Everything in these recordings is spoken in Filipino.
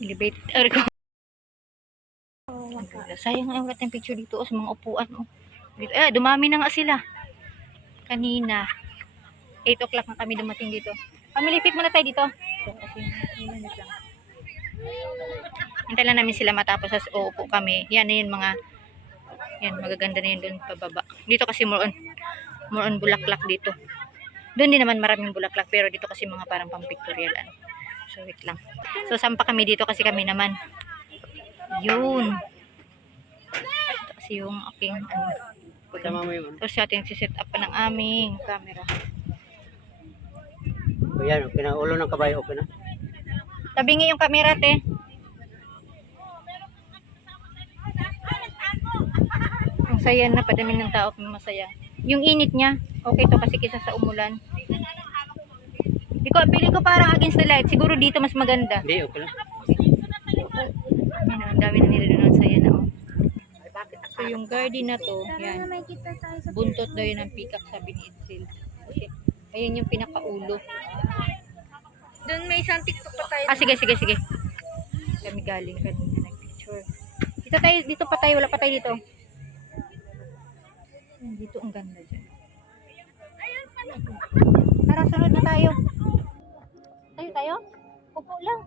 Elevator ko. Sayang ang ating picture dito sa mga upuan. Dito. Dumami na nga sila. Kanina. 8 o'clock na kami dumating dito. Family pic muna tayo dito. Hintay lang namin sila matapos as uupo kami. Yan na yun mga magaganda na yun doon pababa. Dito kasi more on bulaklak dito. Doon din naman maraming bulaklak pero dito kasi mga parang pang pictorial So wait lang. So saan pa kami dito kasi kami naman. Yun. Ito kasi yung aking Tapos ating siset up pa ng aming camera. O yan, okay na. Ulo ng kabayo, okay na. Tabingi yung camera, te. Ang saya na, padami ng tao, masaya. Yung init niya, okay to kasi kisa sa umulan. Pili ko parang against the light. Siguro dito mas maganda. Hindi, okay na. Ang dami na nila doon. Ang saya na, So yung garden na to, yan. Buntot daw yun ang peacock, sabi ni Edsel. Ayan yung pinakaulo. Doon may isang TikTok pa tayo. Sige. Kami galing kanina nag-picture. Dito pa tayo, wala pa tayo dito. Dito ang ganda dyan. Tara, sunod na tayo. Tayo? Upo lang.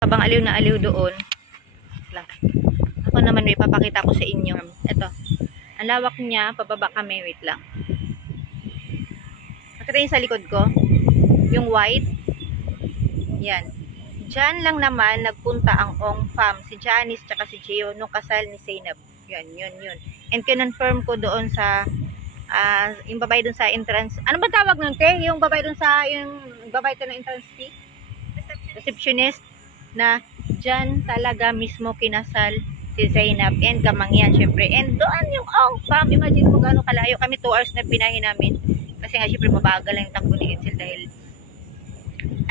Habang aliw na aliw doon, lang. Ako naman may papakita ko sa inyo. Ito. Ang lawak niya, pababa kami, wait lang. Nakita yung sa likod ko? Yung white. Yan. Diyan lang naman nagpunta ang Ong Fam, si Janice tsaka si Gio nung kasal ni Zainab. Yun. And kinonfirm ko doon sa yung babae doon sa entrance. Ano ba tawag nun, te? Yung babae doon sa ng entrance fee? Receptionist na dyan talaga mismo kinasal si Zainab and Kamangyan, syempre. And doon yung Ong Fam, imagine mo gaano kalayo kami, 2 hours na pinahin namin. Kasi nga syempre mabagal lang yung takbo ni Edsel dahil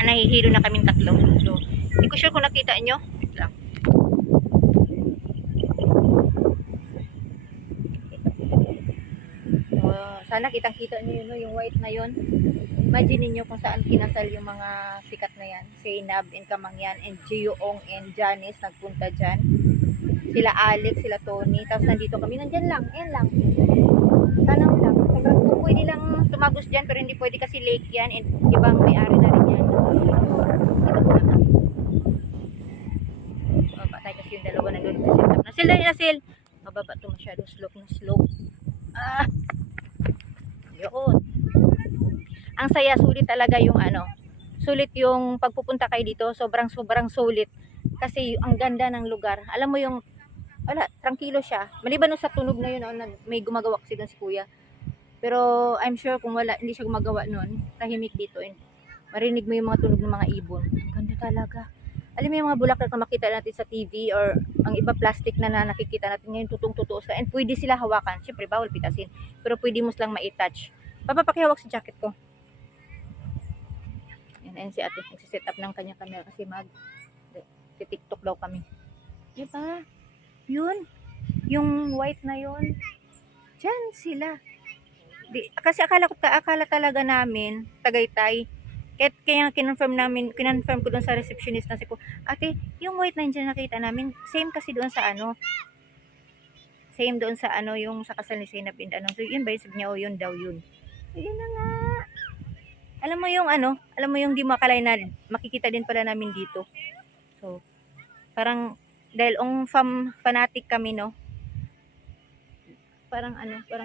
nahihilo na kaming tatlo. So, hindi ko sure kung nakita nyo. Wait lang. Sana kitang-kita nyo yun, yung white na yun. Imagine niyo kung saan kinasal yung mga sikat na yan. Zainab and Kamangyan and Gioong and Janice nagpunta dyan. Sila Alex, sila Tony. Tapos nandito kami. Nandyan lang. Ayan lang. Tanaw lang. Kung pwede lang tumagos dyan pero hindi pwede kasi lake yan and ibang may-ari na rin yan. Ito po na. Mababa tayo kasi yung dalawa na doon sa setup. Nasil. Mababa ito masyadong slope. Yun. Ang saya, sulit talaga yung sulit yung pagpupunta kayo dito. Sobrang sulit. Kasi ang ganda ng lugar. Alam mo yung tranquilo siya. Maliban sa tunog na yun, may gumagawa kasi doon si kuya. Pero I'm sure kung hindi siya gumagawa noon, tahimik dito. Marinig mo yung mga tunog ng mga ibon. Ang ganda talaga. Alam mo yung mga bulaklak na makita natin sa TV or ang iba plastic na nakikita natin ngayon, tutong-tutuo sila. And pwede sila hawakan. Siyempre, bawal pitasin. Pero pwede mo silang ma-touch. Papapakihawak sa jacket ko. Yan si ate. Nagsiset up ng kanya camera kasi TikTok daw kami. Diba? Yun. Yung white na yun. Diyan sila. Kasi akala talaga namin Tagaytay. Kaya kinonfirm ko doon sa receptionist na ko, ate, yung white na dyan nakita namin, same kasi doon sa same doon sa yung sa kasal ni Zainab and so yun ba yung sabi niya, yun daw yun. So, yun na nga. Alam mo yung di makalay na makikita din pala namin dito. So, parang dahil fanatic kami, no? Parang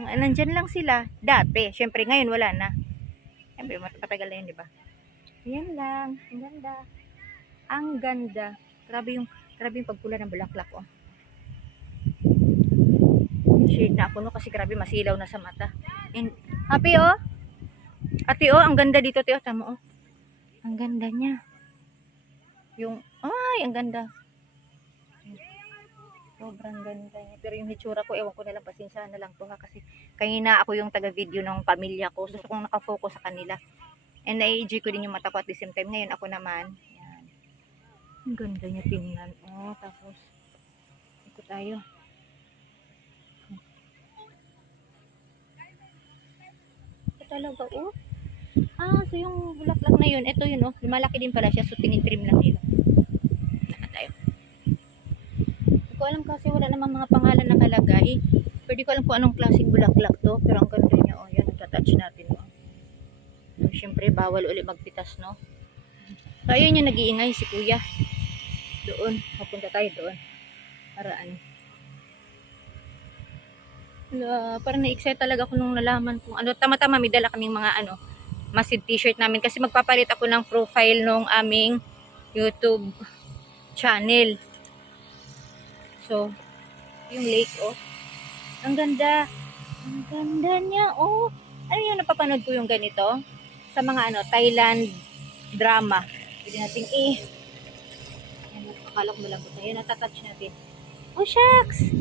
nandyan lang sila dati. Syempre ngayon wala na. Syempre matagal na yun, di ba? Ayan lang, ang ganda. Grabe yung pagpula ng bulaklak, oh. Shade na ako, no, kasi grabe masilaw na sa mata. And happy, oh. Ate, oh, ang ganda dito, te, oh, tama, oh. Ang ganda niya. Ang ganda. Sobrang ganda niya. Pero yung hitsura ko, ewan ko na lang, pasensya na lang to ha. Kasi kanina ako yung taga-video ng pamilya ko. Gusto kong nakafocus sa kanila. And na-enjoy ko din yung mata ko at the same time. Ngayon ako naman. Yan. Ang ganda niya tingnan. Oh, tapos ikot tayo. talaga, oh. So yung bulaklak na yun, ito yun, oh. Lumalaki din pala siya, so tinitrim lang nila. Saka tayo. Hindi ko alam kasi wala namang mga pangalan nakalagay. Pero di ko alam kung anong klaseng bulaklak to. Pero ang ganda niya, oh. Yan, natatouch natin, oh. So, syempre, bawal uli magpitas, no? So, ayun yung nag-iingay, si kuya. Doon, mapunta tayo doon. Para ano. Parang na-excite talaga ako nung nalaman kung ano. Tama-tama, may dala kaming mga ano, masid t-shirt namin. Kasi magpapalit ako ng profile nung aming YouTube channel. So, yung lake, oh. Ang ganda. Ang ganda niya, oh. Ano yung napapanood ko yung ganito? Sa mga ano, Thailand drama. Pwede natin yan, akala ko malambot na. Yan, natatouch natin. Oh, shucks!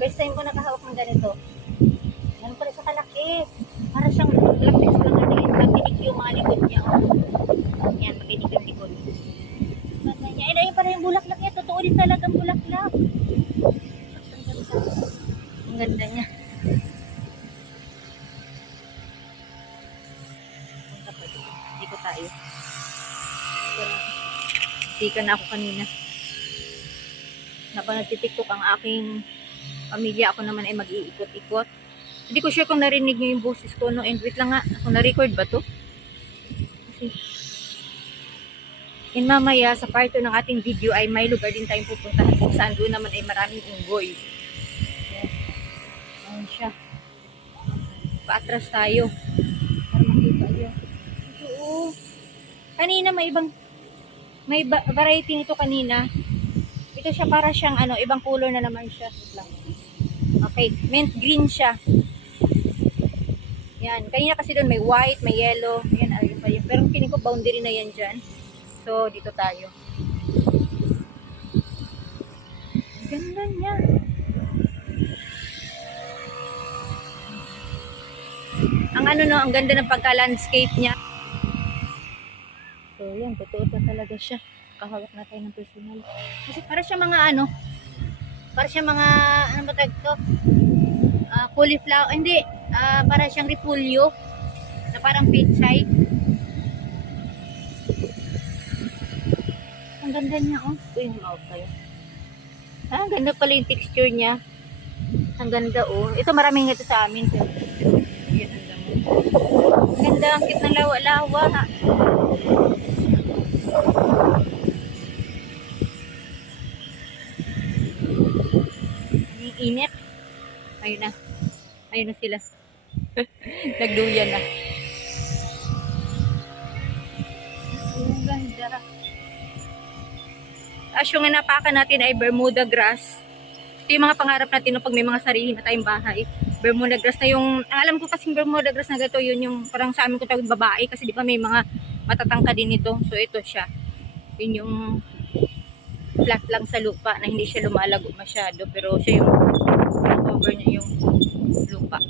First time ko nakahawak ng ganito. Yan pala sa kalaki. Para siyang lapis lang natin. Napinig yung mga likod niya. Oh. Yan, mapinig yung likod. Ganda niya. Ayun pala yung bulaklak niya. Totoo din talagang bulaklak. Ang ganda niya. Punta pa dito. Dito tayo. Dika na ako kanina. Nagtitiktok ang aking pamilya. Ako naman ay mag-iikot-ikot. Hindi ko sure kung narinig nyo yung boses ko, no? And wait lang nga, kung na-record ba to? Kasi, in mamaya, sa part 2 ng ating video ay may lugar din tayong pupuntahan kung saan doon naman ay maraming unggoy. Ayan siya. Paatras tayo. Para makita nyo. Ito, oh. Kanina may variety nito kanina. Ito siya para siyang ano, ibang color na naman siya. Okay, mint green siya. Yan, kanina kasi doon may white, may yellow. Yan, ayun pa yun. Pero piling ko boundary na yan dyan. So, dito tayo. Ganda niya. Ang ano no, ang ganda ng pagka-landscape niya. So, yan, totoo pa talaga siya. Kahawak na tayo ng personal. Kasi para siya mga ano, para siya mga, ano ba tag to? Cauliflower, hindi, para siyang repulyo, na parang pichay. Ang ganda niya, oh. Uy, humaw tayo. Ang ganda pala yung texture niya. Ang ganda, oh. Ito, maraming ito sa amin. Yan, ang damo. Ang ganda, ang cute ng lawa-lawa, ha. Init. Ayun na. Ayun na sila. Nagduyan na. Ang ganda. As yung napakan natin ay Bermuda grass. Ito yung mga pangarap natin no, pag may mga sarili na tayong bahay. Bermuda grass na yung, ang alam ko kasing Bermuda grass na gato, yun yung parang sa amin ko tawag babae kasi di ba may mga matatangka din ito. So ito siya. Yun yung flat lang sa lupa na hindi siya lumalago masyado pero siya yung cover niya yung lupa.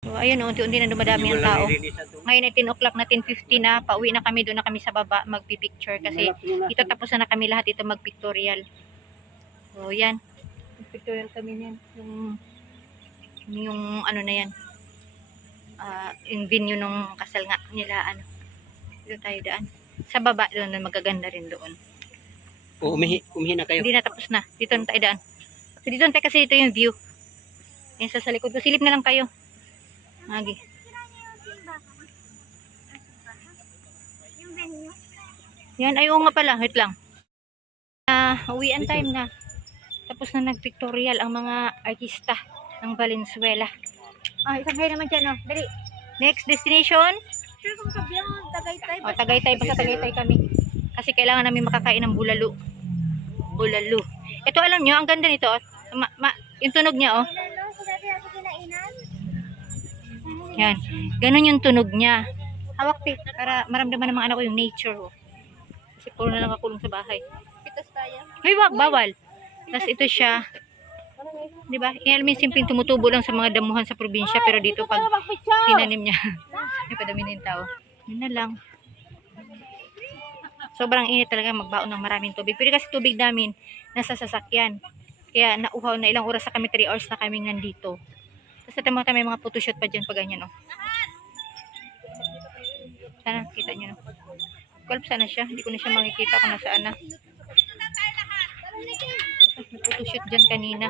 So ayun, unti-unti na dumadami ang tao. Ngayon ay 10 o'clock na, 10:50 na, pauwi na kami, doon na kami sa baba magpipicture kasi ito tapos na kami lahat ito magpictorial. So yan, magpictorial kami niyan. Yung ano na yan. Yung venue nung kasal nga nila ano. Doon tayo daan. Sa baba doon magaganda rin doon. Umihi na kayo. Hindi na tapos na. Dito na tayo daan. So dito na tayo kasi ito yung view. Yan sa likod ko. Silip na lang kayo. Magi. Yan ay oo nga pala. Wait lang. Uwian time na. Tapos na nag-pictorial ang mga artista ng Valenzuela. Isang kayo naman dyan, oh. Dali. Next destination? Tagaytay. Tagaytay. Basta Tagaytay kami. Kasi kailangan namin makakain ng bulalo. Bulalo. Ito alam nyo, ang ganda nito. Yung tunog niya, oh. Yan. Ganun yung tunog niya. Hawak, pi. Para maramdaman ng mga anak ko yung nature, oh. Kasi puro na lang kakulong sa bahay. Pitas tayo. Ay, wag, bawal. Tapos ito siya. Diba? Alam mo yung simpleng tumutubo lang sa mga damuhan sa probinsya pero dito pag tinanim niya ay padami na yung tao. Yun na lang. Sobrang init talaga magbaon ng maraming tubig. Pero kasi tubig namin nasa sasakyan. Kaya nauhaw na ilang oras na kami, 3 hours na kami nandito. Tapos natin may mga photoshoot pa dyan pag ganyan, no. Sana, kita nyo, no. 12 sana siya. Hindi ko na siya makikita kung nasaan na. May photoshoot dyan kanina.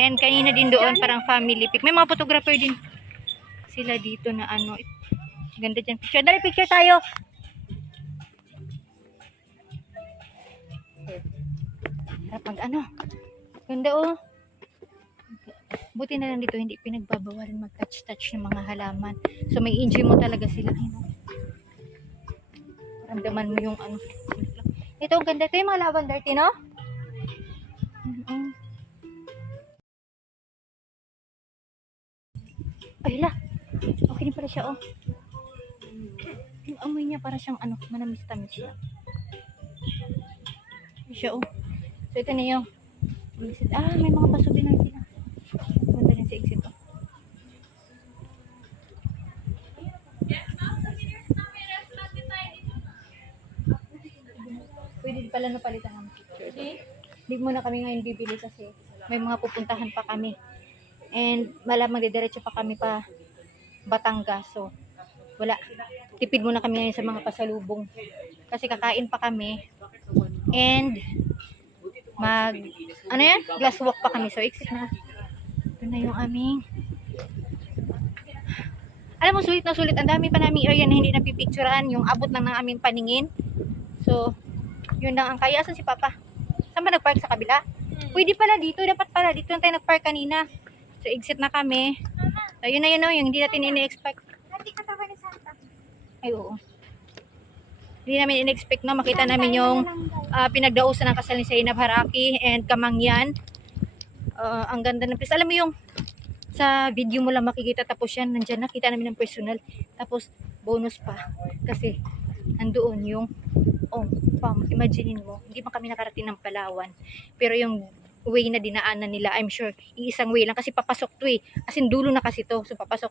And kanina din doon, parang family pic. May mga photographer din sila dito na ano. Ganda dyan. Picture. Dali, picture tayo. Harap mag ano. Ganda oh. Buti na lang dito, hindi pinagbabawalan mag-touch-touch ng mga halaman. So may enjoy mo talaga sila. Ramdaman mo yung ano. Ito, ang ganda. Ito yung mga lavender, no? Ay, la. Okay din pala siya, oh. Yung amoy niya para siyang ano, manamis-tamis siya. Siya, oh. So, ito na yung exit. Ah, may mga pasubi na sila. Punta din sa exit, oh. Pwede pala napalitan ng picture. Hindi muna kami ngayon bibili kasi may mga pupuntahan pa kami. And malamang didiretso pa kami pa Batangas. So, wala. Tipid muna kami ngayon sa mga pasalubong. Kasi kakain pa kami. And ano yan? Glass walk pa kami. So, exit na. Ito na yung aming. Alam mo, sulit na sulit. Ang dami pa naming area na hindi napipicturean. Yung abot lang ng aming paningin. So, yun lang ang kaya. Asan si Papa? Saan ba nagpark sa kabila? Pwede pala dito. Dapat pala dito lang tayo nagpark kanina. So, exit na kami. So, yun na yun, no, yung hindi natin ini-expect. Hindi ka tawa ni Santa. Ay, oo. Hindi namin in-expect, no. Makita namin yung pinagdausan ng kasal ni Zainab Haraki and Kamangyan. Ang ganda ng place. Alam mo yung sa video mo lang makikita, tapos yan, nandyan nakita namin ng personal. Tapos, bonus pa. Kasi, nandoon yung, imaginein mo, hindi pa kami nakarating ng Palawan. Pero yung way na dinaanan nila, I'm sure, iisang way lang kasi papasok to eh. As in, dulo na kasi to. So, papasok.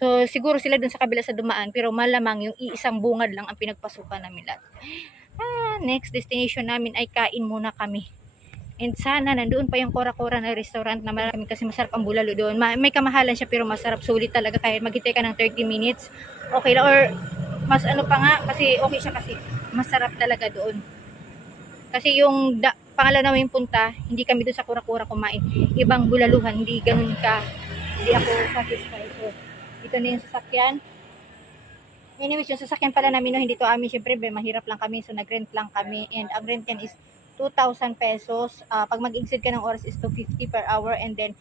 So, siguro sila dun sa kabila sa dumaan, pero malamang yung iisang bungad lang ang pinagpasukan namin lahat. Next destination namin ay kain muna kami. And sana, nandoon pa yung kora-kora na restaurant na marami kasi masarap ang bulalo doon. May kamahalan siya pero masarap, sulit talaga. Kahit maghintay ka ng 30 minutes, okay lang. Or, mas ano pa nga, kasi okay siya kasi masarap talaga doon. Kasi yung pangalawa namin punta, hindi kami doon sa kura-kura kumain. Ibang bulaluhan, hindi ganun ka. Hindi ako satisfied. So, ito na yung sasakyan. Anyways, yung sasakyan pala namin, no, hindi to amin. Siyempre, mahirap lang kami. So, nag-rent lang kami. And ang rent yan is 2,000 pesos. Pag mag-exceed ka ng oras is 250 per hour. And then,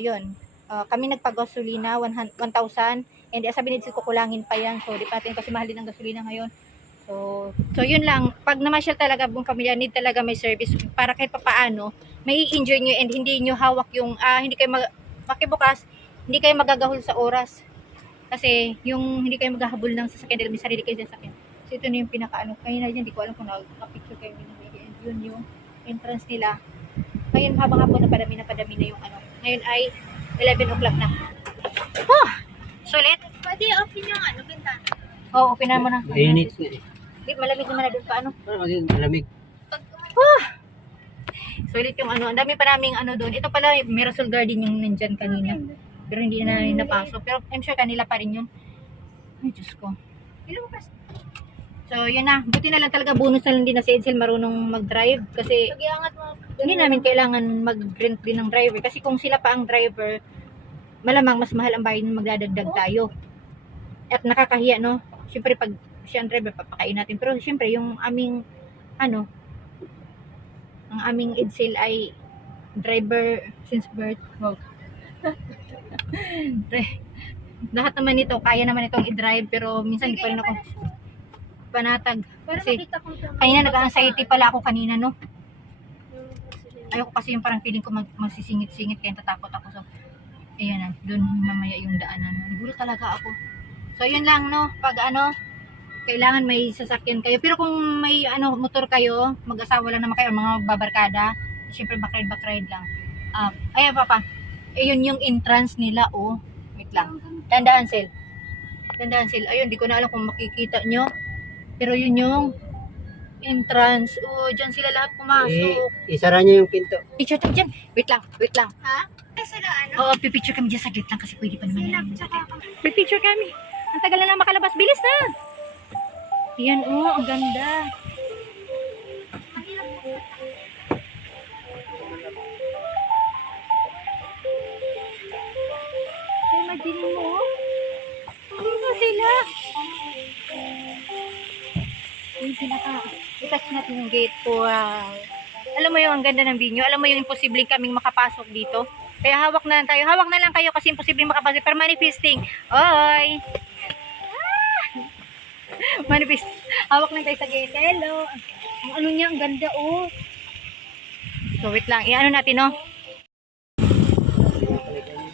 yun. Kami nagpagasolina, 1,000. And sabi nila, kukulangin pa yan. So, di pa natin kasi mahal din ang gasolina ngayon. So yun lang. Pag namasyal talaga buong pamilya, need talaga may service para kahit papaano, may i-enjoy nyo and hindi nyo hawak yung, hindi kayo makibukas, hindi kayo magagahol sa oras. Kasi yung hindi kayo maghahabol ng sasakyan dahil may sarili kayo sasakyan. So ito na yung pinakaano. Kanina dyan, hindi ko alam kung nakapicture kayo minamili. And yun yung entrance nila. Ngayon habang hapon napadami na yung ano. Ngayon ay 11 o'clock na. Sulit? Pwede open yung ano, bintana. Oo, open na mo na. Mainit nga eh. Di, malamig naman na doon pa ano. Para maging malamig. Sulit yung ano. Ang dami pa naming ano doon. Ito pala, Mirasol Garden yung nandyan kanina. Pero hindi na napasok. Pero I'm sure kanila pa rin yun. Ay, Diyos ko. So, yun na. Buti na lang talaga bonus na lang din na si Edsel marunong mag-drive. Kasi Nagyangat mo. hindi namin kailangan mag-rent din ng driver. Kasi kung sila pa ang driver, malamang mas mahal ang bayan magdadagdag tayo. At nakakahiya, no? Siyempre, pag siya ang driver, papakain natin. Pero siyempre, yung aming, ang aming Edsel ay driver since birth. Wow. Lahat naman nito, kaya naman itong i-drive, pero minsan hindi pa rin ako panatag. Para Kasi, makita ko ito. kanina nag-anxiety pala ako kanina, no? Ayoko kasi yung parang feeling ko magsisingit-singit, kaya tatakot ako. So, ayan na, doon mamaya yung daanan. Nagulat talaga ako. So, yun lang, no? Pag kailangan may sasakyan kayo. Pero kung may motor kayo, mag-asawa lang naman kayo, mga babarkada, syempre bakride lang. Ayan, Papa. Ayun yung entrance nila, oh. Wait lang. Tandaan, Sel. Ayun, di ko na alam kung makikita nyo. Pero yun yung Entrance. Oh, dyan sila lahat pumasok. Isara niyo yung pinto. Picture tayo dyan. Wait lang, wait lang. Ha? Sila ano? Oo, pipicture kami dyan saglit lang kasi pwede pa naman Sila, namin. tsaka Pipicture kami. Ang tagal na lang makalabas. Bilis na! Yan, oh, ang ganda. Imagine mo, oh. Dito sila. Yung pinaka, itouch natin yung gate. Wow. Alam mo yung ang ganda ng venue. Alam mo yung imposibleng kaming makapasok dito. Kaya hawak na lang tayo. Hawak na lang kayo kasi imposibleng makapasok. Pero manifesting. Oy! Ah! Manifest. Hawak lang tayo sa gate. Hello. Ang ano niya, ang ganda, oh. So, wait lang. I-ano natin, oh.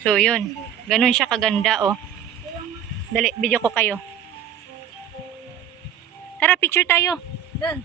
So, yun. Ganun siya kaganda, oh. Dali, video ko kayo. Tara, picture tayo. Doon.